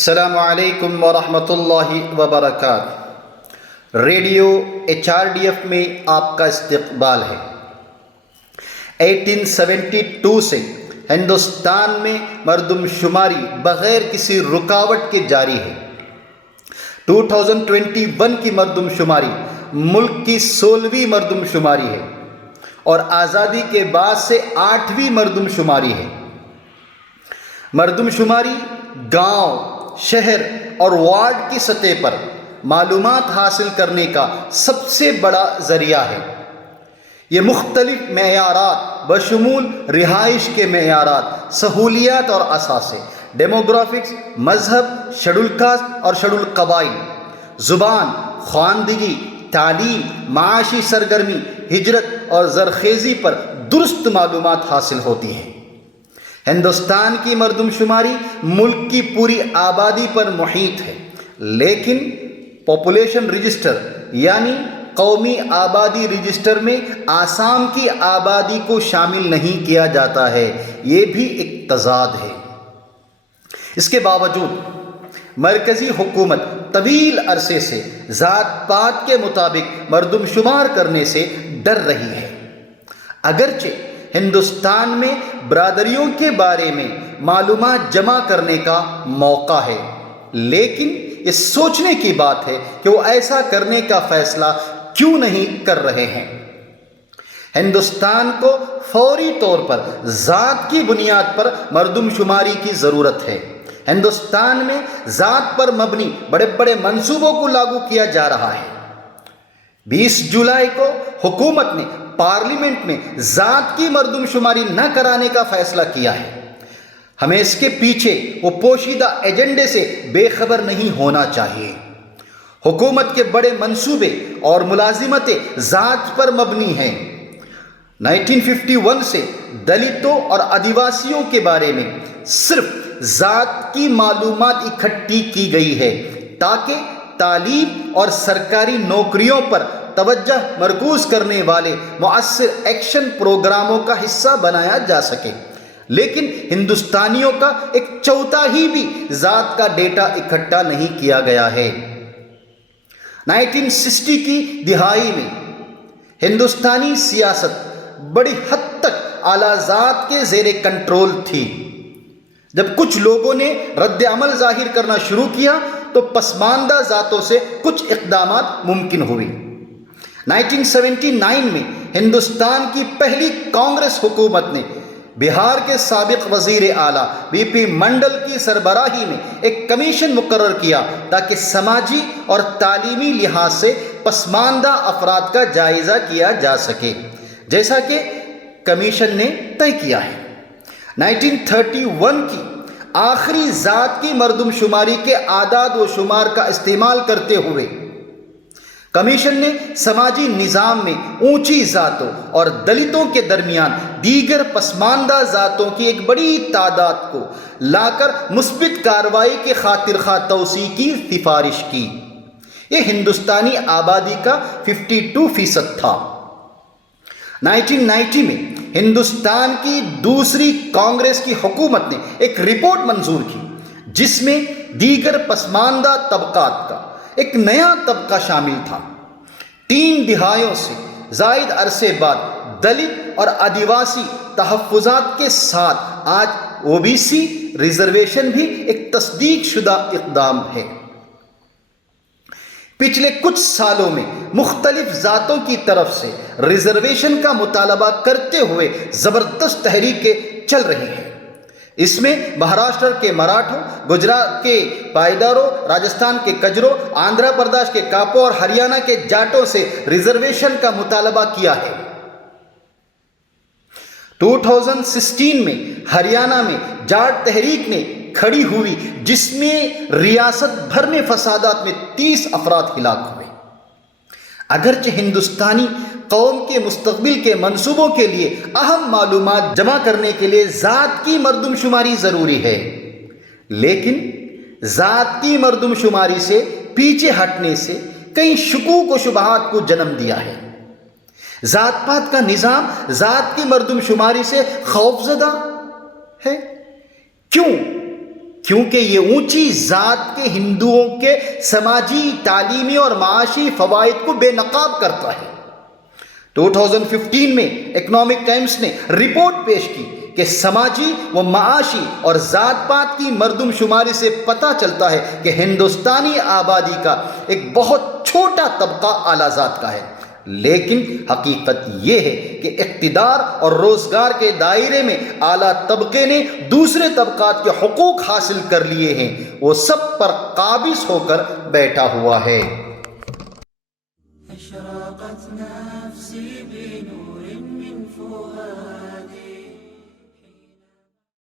السلام علیکم ورحمۃ اللہ وبرکاتہ۔ ریڈیو HRDF میں آپ کا استقبال ہے۔ 1872 سے ہندوستان میں مردم شماری بغیر کسی رکاوٹ کے جاری ہے۔ 2021 کی مردم شماری ملک کی 16ویں مردم شماری ہے اور آزادی کے بعد سے 8ویں مردم شماری ہے۔ مردم شماری گاؤں، شہر اور وارڈ کی سطح پر معلومات حاصل کرنے کا سب سے بڑا ذریعہ ہے۔ یہ مختلف معیارات بشمول رہائش کے معیارات، سہولیات اور اثاثے، ڈیموگرافکس، مذہب، شیڈول کاسٹ اور شیڈول قبائل، زبان، خواندگی، تعلیم، معاشی سرگرمی، ہجرت اور زرخیزی پر درست معلومات حاصل ہوتی ہیں۔ ہندوستان کی مردم شماری ملک کی پوری آبادی پر محیط ہے، لیکن پاپولیشن رجسٹر یعنی قومی آبادی رجسٹر میں آسام کی آبادی کو شامل نہیں کیا جاتا ہے۔ یہ بھی ایک تضاد ہے۔ اس کے باوجود مرکزی حکومت طویل عرصے سے ذات پات کے مطابق مردم شمار کرنے سے ڈر رہی ہے۔ اگرچہ ہندوستان میں برادریوں کے بارے میں معلومات جمع کرنے کا موقع ہے، لیکن یہ سوچنے کی بات ہے کہ وہ ایسا کرنے کا فیصلہ کیوں نہیں کر رہے ہیں۔ ہندوستان کو فوری طور پر ذات کی بنیاد پر مردم شماری کی ضرورت ہے۔ ہندوستان میں ذات پر مبنی بڑے بڑے منصوبوں کو لاگو کیا جا رہا ہے۔ 20 جولائی کو حکومت نے پارلیمنٹ میں ذات کی مردم شماری نہ کرانے کا فیصلہ کیا ہے۔ ہمیں اس کے پیچھے وہ پوشیدہ ایجنڈے سے بے خبر نہیں ہونا چاہیے۔ حکومت کے بڑے منصوبے اور ملازمتیں ذات پر مبنی ہیں۔ 1951 سے دلتوں اور آدیواسیوں کے بارے میں صرف ذات کی معلومات اکٹھی کی گئی ہے تاکہ تعلیم اور سرکاری نوکریوں پر توجہ مرکوز کرنے والے مؤثر ایکشن پروگراموں کا حصہ بنایا جا سکے، لیکن ہندوستانیوں کا ایک چوتھا ہی بھی ذات کا ڈیٹا اکٹھا نہیں کیا گیا ہے۔ 1960 کی دہائی میں ہندوستانی سیاست بڑی حد تک اعلیٰ ذات کے زیر کنٹرول تھی۔ جب کچھ لوگوں نے رد عمل ظاہر کرنا شروع کیا تو پسماندہ ذاتوں سے کچھ اقدامات ممکن ہوئے۔ 1979 میں ہندوستان کی پہلی کانگریس حکومت نے بہار کے سابق وزیر اعلیٰ BP منڈل کی سربراہی میں ایک کمیشن مقرر کیا تاکہ سماجی اور تعلیمی لحاظ سے پسماندہ افراد کا جائزہ کیا جا سکے، جیسا کہ کمیشن نے طے کیا ہے۔ 1931 کی آخری ذات کی مردم شماری کے اعداد و شمار کا استعمال کرتے ہوئے کمیشن نے سماجی نظام میں اونچی ذاتوں اور دلتوں کے درمیان دیگر پسماندہ ذاتوں کی ایک بڑی تعداد کو لا کر مثبت کارروائی کے خاطر خواہ توسیع کی سفارش کی۔ یہ ہندوستانی آبادی کا 52% تھا۔ 1990 میں ہندوستان کی دوسری کانگریس کی حکومت نے ایک رپورٹ منظور کی جس میں دیگر پسماندہ طبقات کا ایک نیا طبقہ شامل تھا۔ 3 دہائیوں سے زائد عرصے بعد دلت اور آدیواسی تحفظات کے ساتھ آج OBC ریزرویشن بھی ایک تصدیق شدہ اقدام ہے۔ پچھلے کچھ سالوں میں مختلف ذاتوں کی طرف سے ریزرویشن کا مطالبہ کرتے ہوئے زبردست تحریکیں چل رہی ہیں۔ اس میں مہاراشٹر کے مراٹھوں، گجرات کے پائیداروں، راجستھان کے کجروں، آندھرا پردیش کے کاپو اور ہریانہ کے جاٹوں سے ریزرویشن کا مطالبہ کیا ہے۔ 2016 میں ہریانہ میں جاٹ تحریک نے کھڑی ہوئی جس میں ریاست بھر میں فسادات میں 30 افراد ہلاک ہوئے۔ اگرچہ ہندوستانی قوم کے مستقبل کے منصوبوں کے لیے اہم معلومات جمع کرنے کے لیے ذات کی مردم شماری ضروری ہے، لیکن ذات کی مردم شماری سے پیچھے ہٹنے سے کئی شکوک و شبہات کو جنم دیا ہے۔ ذات پات کا نظام ذات کی مردم شماری سے خوفزدہ ہے۔ کیوں؟ کیونکہ یہ اونچی ذات کے ہندوؤں کے سماجی، تعلیمی اور معاشی فوائد کو بے نقاب کرتا ہے۔ 2015 میں اکنامک ٹائمز نے رپورٹ پیش کی کہ سماجی و معاشی اور ذات پات کی مردم شماری سے پتہ چلتا ہے کہ ہندوستانی آبادی کا ایک بہت چھوٹا طبقہ اعلیٰ ذات کا ہے، لیکن حقیقت یہ ہے کہ اقتدار اور روزگار کے دائرے میں اعلیٰ طبقے نے دوسرے طبقات کے حقوق حاصل کر لیے ہیں، وہ سب پر قابض ہو کر بیٹھا ہوا ہے۔ أشرقت نفسي بنور من فؤادي